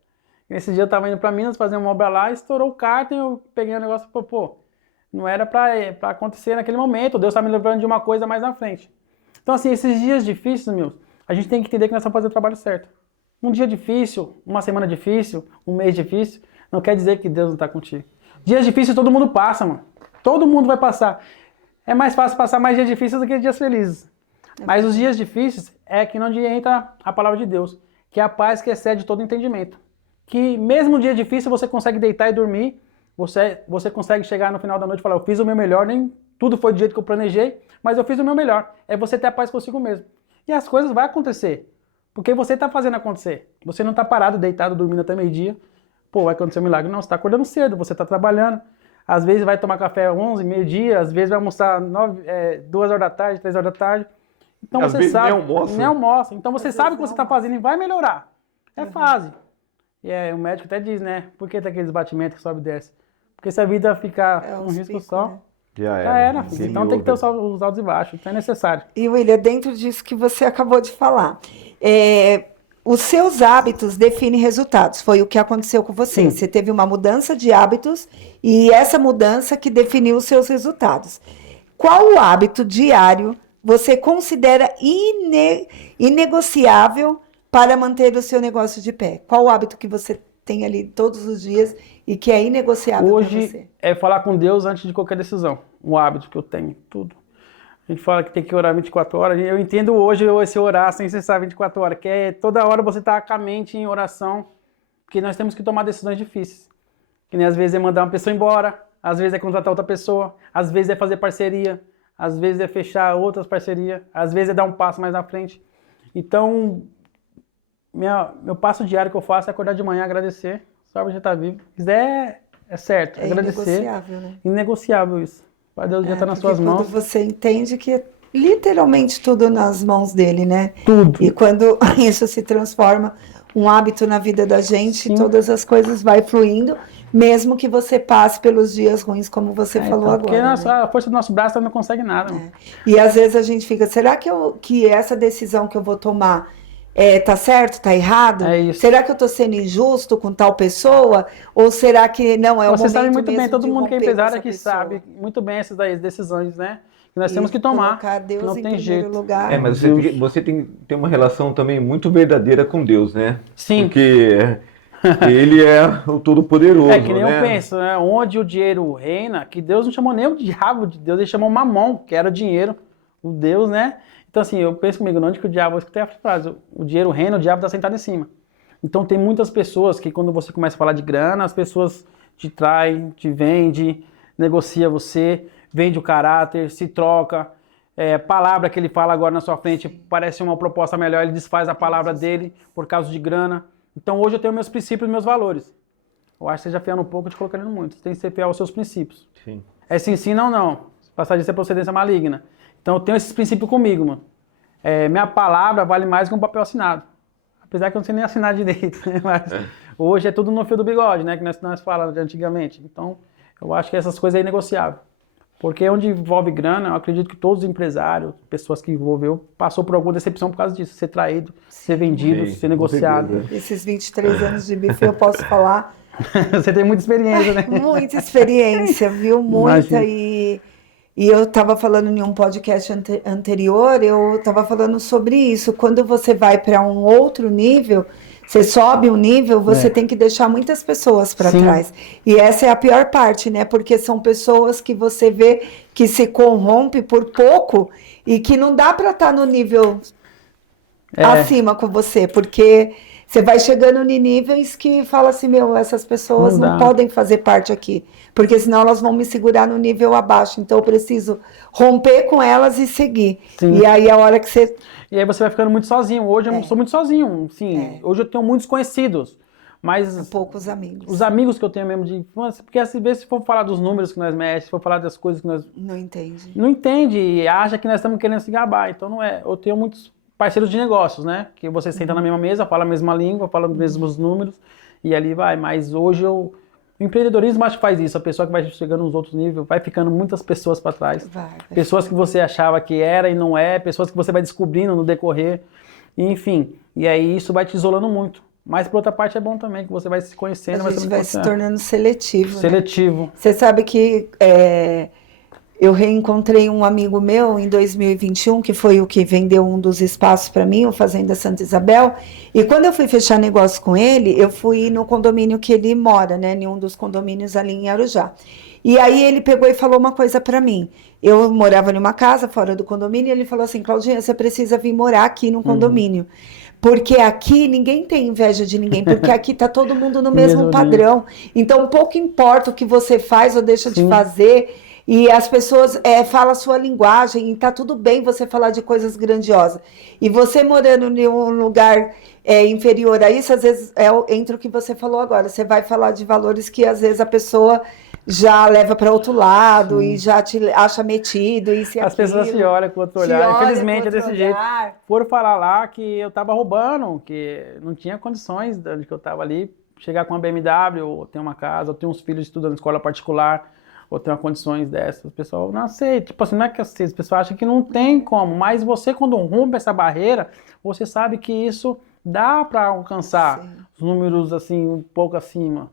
Nesse dia eu estava indo para Minas fazer uma obra lá, estourou o cárter, eu peguei o negócio e falei, pô, não era para acontecer naquele momento, Deus está me lembrando de uma coisa mais na frente. Então assim, esses dias difíceis, meus, a gente tem que entender que nós estamos fazendo o trabalho certo. Um dia difícil, uma semana difícil, um mês difícil, não quer dizer que Deus não está contigo. Dias difíceis todo mundo passa, mano. Todo mundo vai passar. É mais fácil passar mais dias difíceis do que dias felizes. Mas os dias difíceis é que onde entra a palavra de Deus, que é a paz que excede todo entendimento. Que mesmo um dia difícil você consegue deitar e dormir, você consegue chegar no final da noite e falar, eu fiz o meu melhor, nem tudo foi do jeito que eu planejei, mas eu fiz o meu melhor. É você ter a paz consigo mesmo. E as coisas vão acontecer, porque você está fazendo acontecer. Você não está parado, deitado, dormindo até meio-dia. Pô, vai acontecer um milagre. Não, você está acordando cedo, você está trabalhando. Às vezes vai tomar café 11, meio-dia, às vezes vai almoçar 2 horas da tarde, 3 horas da tarde. Então Às você vezes sabe. nem almoça. Nem almoça. Então você Às sabe o vezes que você não está fazendo e vai melhorar. É fase. E o médico até diz, né? Por que tem aqueles batimentos que sobe e desce? Porque se a vida ficar um os risco picos, só, né? Já já era. Ninguém Então tem que ter ouve. os altos e baixos. Então é necessário. E, William, dentro disso que você acabou de falar, os seus hábitos definem resultados. Foi o que aconteceu com você. Sim. Você teve uma mudança de hábitos e essa mudança que definiu os seus resultados. Qual o hábito diário você considera inegociável para manter o seu negócio de pé? Qual o hábito que você tem ali todos os dias e que é inegociável para Hoje você? é falar com Deus antes de qualquer decisão. Um hábito que eu tenho, tudo. A gente fala que tem que orar 24 horas. Eu entendo hoje esse orar sem cessar 24 horas, que é toda hora você tá com a mente em oração, porque nós temos que tomar decisões difíceis. Que nem às vezes é mandar uma pessoa embora, às vezes é contratar outra pessoa, às vezes é fazer parceria, às vezes é fechar outras parcerias, às vezes é dar um passo mais na frente. Então, meu passo diário que eu faço é acordar de manhã, agradecer, só por já estar vivo. Se quiser, é certo, É agradecer. inegociável, né? Inegociável isso. Pai Deus já está nas suas Porque mãos. quando você entende que é literalmente tudo nas mãos dele, né? Tudo. E quando isso se transforma um hábito na vida da gente, Sim. todas as coisas vai fluindo, mesmo que você passe pelos dias ruins, como você falou agora. Porque né? a força do nosso braço não consegue nada. mano. E às vezes a gente fica, será que essa decisão que eu vou tomar tá certo, tá errado? É isso. Será que eu tô sendo injusto com tal pessoa? Ou será que não é o Você momento sabe muito bem, mesmo todo de mundo que é romper com empresário essa aqui pessoa? sabe muito bem essas decisões, né? Que nós E temos que tomar. colocar Deus não em tem primeiro jeito. lugar. Mas você tem uma relação também muito verdadeira com Deus, né? Sim. Porque ele é o Todo-Poderoso, É que nem né? eu penso, né? Onde o dinheiro reina, que Deus não chamou nem o diabo de Deus, ele chamou Mamon, que era o dinheiro. o Deus, né? Então assim, eu penso comigo, onde que o diabo, eu escutei a frase, o dinheiro reina, o diabo está sentado em cima. Então tem muitas pessoas que quando você começa a falar de grana, as pessoas te traem, te vendem, negocia você, vende o caráter, se troca. Palavra que ele fala agora na sua frente parece uma proposta melhor, ele desfaz a palavra dele por causa de grana. Então hoje eu tenho meus princípios e meus valores. Eu acho que você já fiando um pouco, te colocando muito. Você tem que ser fiel aos seus princípios. Sim. É sim, sim, não, não. Passar disso é procedência maligna. Então eu tenho esses princípios comigo, mano. Minha palavra vale mais que um papel assinado. Apesar que eu não sei nem assinar direito, né? Mas hoje é tudo no fio do bigode, né? Que nós falamos antigamente. Então eu acho que essas coisas é inegociável. Porque onde envolve grana, eu acredito que todos os empresários, pessoas que envolveu, passou por alguma decepção por causa disso. Ser traído, ser vendido, ser negociado. Esses 23 anos de bife eu posso falar. Você tem muita experiência, né? Muita experiência, viu? Muita. E eu estava falando em um podcast anterior, eu estava falando sobre isso. Quando você vai para um outro nível, você sobe um nível, você tem que deixar muitas pessoas para trás. E essa é a pior parte, né? Porque são pessoas que você vê que se corrompe por pouco e que não dá para estar no nível acima com você, porque você vai chegando em níveis que fala assim, meu, essas pessoas não podem fazer parte aqui, porque senão elas vão me segurar no nível abaixo, então eu preciso romper com elas e seguir. Sim. E aí a hora que você... E aí você vai ficando muito sozinho. Hoje eu não sou muito sozinho, sim. Hoje eu tenho muitos conhecidos, mas... poucos amigos. Os amigos que eu tenho mesmo de infância, porque às vezes se for falar dos números que nós mexemos, se for falar das coisas que nós... Não entende. Não entende e acha que nós estamos querendo se gabar, então não é. Eu tenho muitos parceiros de negócios, né? Que você senta na mesma mesa, fala a mesma língua, fala os mesmos números e ali vai. Mas hoje o empreendedorismo acho que faz isso. A pessoa que vai chegando nos outros níveis, vai ficando muitas pessoas para trás. Pessoas que você achava que era e não é, pessoas que você vai descobrindo no decorrer. Enfim, e aí isso vai te isolando muito. Mas por outra parte é bom também, que você vai se conhecendo. A gente vai se tornando seletivo. Seletivo. Né? Você sabe que... eu reencontrei um amigo meu em 2021, que foi o que vendeu um dos espaços para mim, o Fazenda Santa Isabel. E quando eu fui fechar negócio com ele, eu fui no condomínio que ele mora, né? Em um dos condomínios ali em Arujá. E aí ele pegou e falou uma coisa para mim. Eu morava numa casa fora do condomínio e ele falou assim, Claudinha, você precisa vir morar aqui no condomínio. Porque aqui ninguém tem inveja de ninguém, porque aqui tá todo mundo no mesmo padrão. Então pouco importa o que você faz ou deixa de fazer... E as pessoas falam a sua linguagem, e tá tudo bem você falar de coisas grandiosas. E você morando em um lugar inferior a isso, às vezes entra o que você falou agora. Você vai falar de valores que às vezes a pessoa já leva para outro lado e já te acha metido. As pessoas se olham com outro olhar. Infelizmente é desse jeito. Foram falar lá que eu tava roubando, que não tinha condições de que eu tava ali, chegar com uma BMW, ou ter uma casa, ou ter uns filhos estudando em escola particular. Ou tem condições dessas, o pessoal não aceita, tipo assim, não é que aceita, o pessoal acha que não tem como, mas você quando rompe essa barreira, você sabe que isso dá para alcançar os números assim, um pouco acima.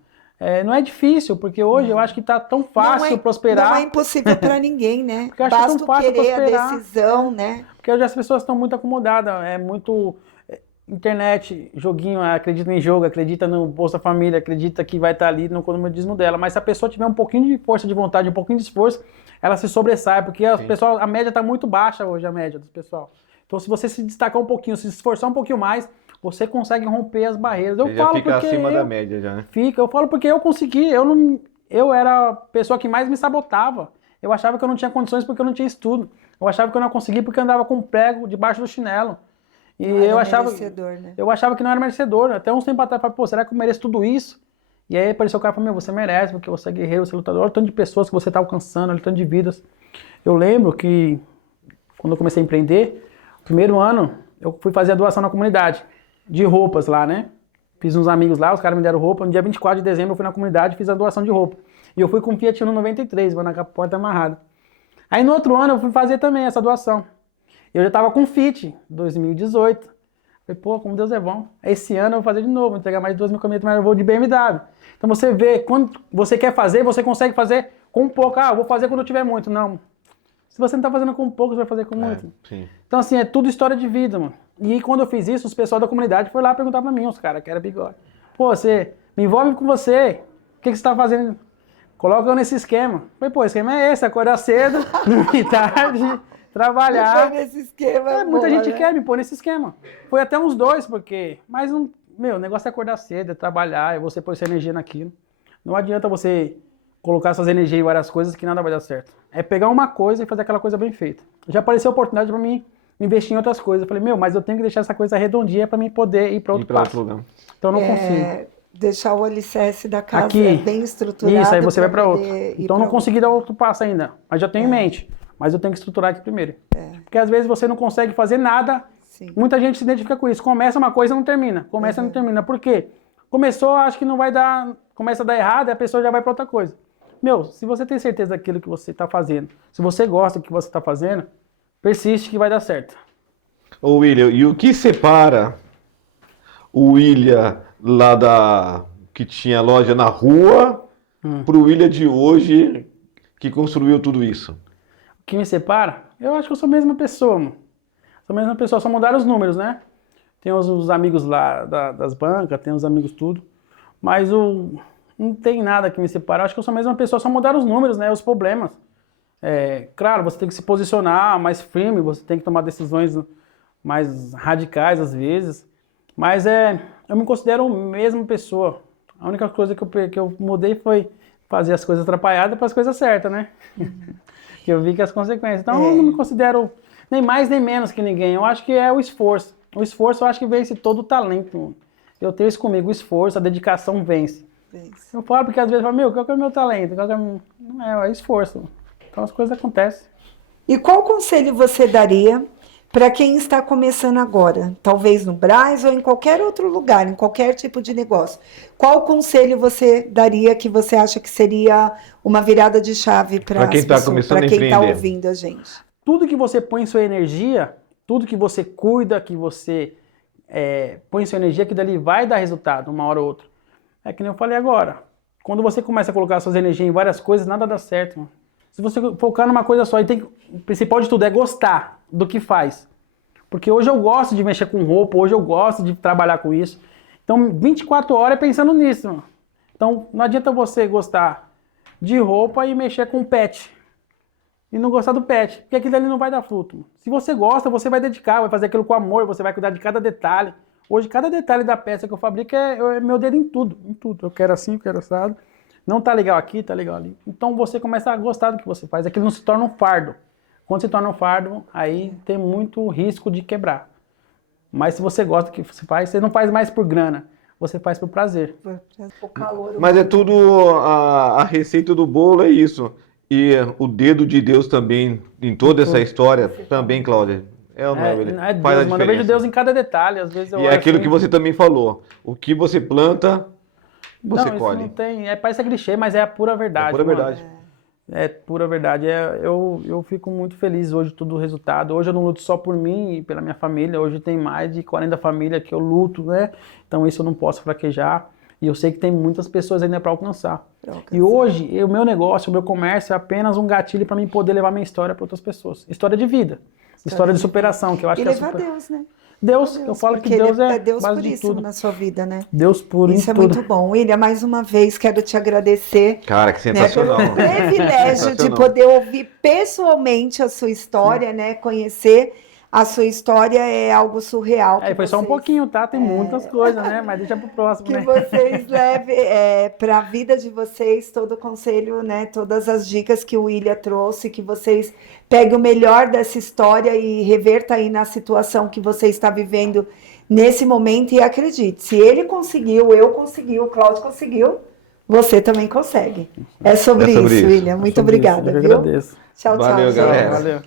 Não é difícil, porque hoje eu acho que tá tão fácil prosperar. Não é impossível para ninguém, né? Porque eu acho basta tão fácil querer prosperar. A decisão, né? Porque hoje as pessoas estão muito acomodadas, é muito... Internet, joguinho, acredita em jogo, acredita no Bolsa Família, acredita que vai estar ali no comodismo dela, mas se a pessoa tiver um pouquinho de força de vontade, um pouquinho de esforço, ela se sobressai, porque a média está muito baixa hoje, a média do pessoal. Então se você se destacar um pouquinho, se esforçar um pouquinho mais, você consegue romper as barreiras. Você já fica acima da média já, né? Eu falo porque eu consegui, eu era a pessoa que mais me sabotava. Eu achava que eu não tinha condições porque eu não tinha estudo. Eu achava que eu não conseguia porque eu andava com um prego debaixo do chinelo. E eu achava, né? Eu achava que não era merecedor. Até uns tempos atrás, eu falei, pô, será que eu mereço tudo isso? E aí apareceu o cara e falou, meu, você merece, porque você é guerreiro, você é lutador. Olha o tanto de pessoas que você está alcançando, olha o tanto de vidas. Eu lembro que, quando eu comecei a empreender, no primeiro ano, eu fui fazer a doação na comunidade, de roupas lá, né? Fiz uns amigos lá, os caras me deram roupa. No dia 24 de dezembro, eu fui na comunidade e fiz a doação de roupa. E eu fui com um Fiat Uno 93, na porta amarrada. Aí no outro ano, eu fui fazer também essa doação. Eu já estava com Fit, 2018. Falei, pô, como Deus é bom. Esse ano eu vou fazer de novo, vou entregar mais de 2.000 caminhonetas, mas eu vou de BMW. Então você vê, quando você quer fazer, você consegue fazer com pouco. Ah, eu vou fazer quando eu tiver muito. Não. Se você não está fazendo com pouco, você vai fazer com muito. Sim. Então assim, é tudo história de vida, mano. E quando eu fiz isso, os pessoal da comunidade foram lá perguntar pra mim, os caras que era bigode. Pô, você, me envolve com você. O que você está fazendo? Coloca eu nesse esquema. Falei, pô, o esquema é esse, acordar cedo, dormir tarde, trabalhar. Foi nesse esquema. Muita boa, gente né? quer me pôr nesse esquema. Foi até uns 2, porque... Mas, o negócio é acordar cedo, é trabalhar, é você pôr sua energia naquilo. Não adianta você colocar suas energias em várias coisas que nada vai dar certo. É pegar uma coisa e fazer aquela coisa bem feita. Já apareceu a oportunidade para mim investir em outras coisas. Eu falei, mas eu tenho que deixar essa coisa redondinha para mim poder ir para outro passo. lugar. Então eu não consigo. Deixar o alicerce da casa Aqui, bem estruturado. isso, aí você vai para pra outro. poder ir Então eu pra não consegui dar outro passo ainda, mas já tenho em mente. Mas eu tenho que estruturar aqui primeiro. Porque às vezes você não consegue fazer nada. Sim. Muita gente se identifica com isso. Começa uma coisa e não termina. Começa e não termina. Por quê? Começou, acho que não vai dar... Começa a dar errado e a pessoa já vai para outra coisa. Se você tem certeza daquilo que você está fazendo, se você gosta do que você está fazendo, persiste que vai dar certo. Ô William, e o que separa o William lá que tinha loja na rua pro William de hoje que construiu tudo isso? O que me separa? Eu acho que eu sou a mesma pessoa, mano. Sou a mesma pessoa, só mudaram os números, né? Tem os amigos lá das bancas, tem os amigos tudo. Mas não tem nada que me separe. Eu acho que eu sou a mesma pessoa, só mudaram os números, né? Os problemas. Claro, você tem que se posicionar mais firme, você tem que tomar decisões mais radicais às vezes. Mas eu me considero a mesma pessoa. A única coisa que eu mudei foi fazer as coisas atrapalhadas para as coisas certas, né? Que eu vi que as consequências. Então eu não me considero nem mais nem menos que ninguém. Eu acho que é o esforço. O esforço eu acho que vence todo o talento. Eu tenho isso comigo, o esforço, a dedicação vence. Eu falo porque às vezes eu falo, qual que é o meu talento? Não é esforço. Então as coisas acontecem. E qual conselho você daria para quem está começando agora? Talvez no Brás ou em qualquer outro lugar, em qualquer tipo de negócio. Qual conselho você daria que você acha que seria uma virada de chave para quem está começando a para quem está empreender? ouvindo a gente? Tudo que você põe sua energia, tudo que você cuida, que você põe sua energia, que dali vai dar resultado, uma hora ou outra. É que nem eu falei agora. Quando você começa a colocar suas energias em várias coisas, nada dá certo. Mano. Se você focar numa coisa só, o principal de tudo é gostar do que faz. Porque hoje eu gosto de mexer com roupa, hoje eu gosto de trabalhar com isso. Então, 24 horas é pensando nisso. Mano. Então, não adianta você gostar de roupa e mexer com pet. E não gostar do pet, porque aquilo ali não vai dar fruto. Mano. Se você gosta, você vai dedicar, vai fazer aquilo com amor, você vai cuidar de cada detalhe. Hoje, cada detalhe da peça que eu fabrico é meu dedo em tudo, em tudo. Eu quero assim, eu quero assado. Não tá legal aqui, tá legal ali. Então você começa a gostar do que você faz. Aquilo não se torna um fardo. Quando se torna um fardo, aí tem muito risco de quebrar. Mas se você gosta do que você faz, você não faz mais por grana. Você faz por prazer. O calor, Mas é tudo, a receita do bolo é isso. E o dedo de Deus também, em toda essa história, também, Cláudia. É ou não é, William? É Faz a Deus, mano. Eu vejo diferença. Deus em cada detalhe. Às vezes eu E é olho aquilo assim, que você também falou. O que você planta, você não, colhe. Isso não tem. Parece clichê, mas é a pura verdade. É pura mano. verdade. É pura verdade. Eu fico muito feliz hoje todo o resultado. Hoje eu não luto só por mim e pela minha família. Hoje tem mais de 40 famílias que eu luto, né? Então isso eu não posso fraquejar. E eu sei que tem muitas pessoas ainda para alcançar. E hoje, o meu negócio, o meu comércio é apenas um gatilho para mim poder levar minha história para outras pessoas. História de vida. História de superação, que eu acho e que é levar Deus, né? Deus, eu falo que Deus é Deus base de puríssimo tudo. na sua vida, né? Deus puro Isso em é tudo. muito bom. William, mais uma vez quero te agradecer, Cara, que né, pelo sensacional. privilégio de Sensacional. poder ouvir pessoalmente a sua história, né? Conhecer a sua história é algo surreal. que Foi só um vocês- pouquinho, tá? Tem muitas coisas, né? Mas deixa pro próximo, Que né? vocês levem para a vida de vocês todo o conselho, né? Todas as dicas que o William trouxe, que vocês peguem o melhor dessa história e reverta aí na situação que você está vivendo nesse momento. E acredite, se ele conseguiu, eu consegui, o Cláudio conseguiu, você também consegue. É sobre, É sobre isso, isso. William. Muito Sobre isso, obrigada, eu que viu? agradeço. Tchau, tchau, Valeu, gente. galera. Valeu.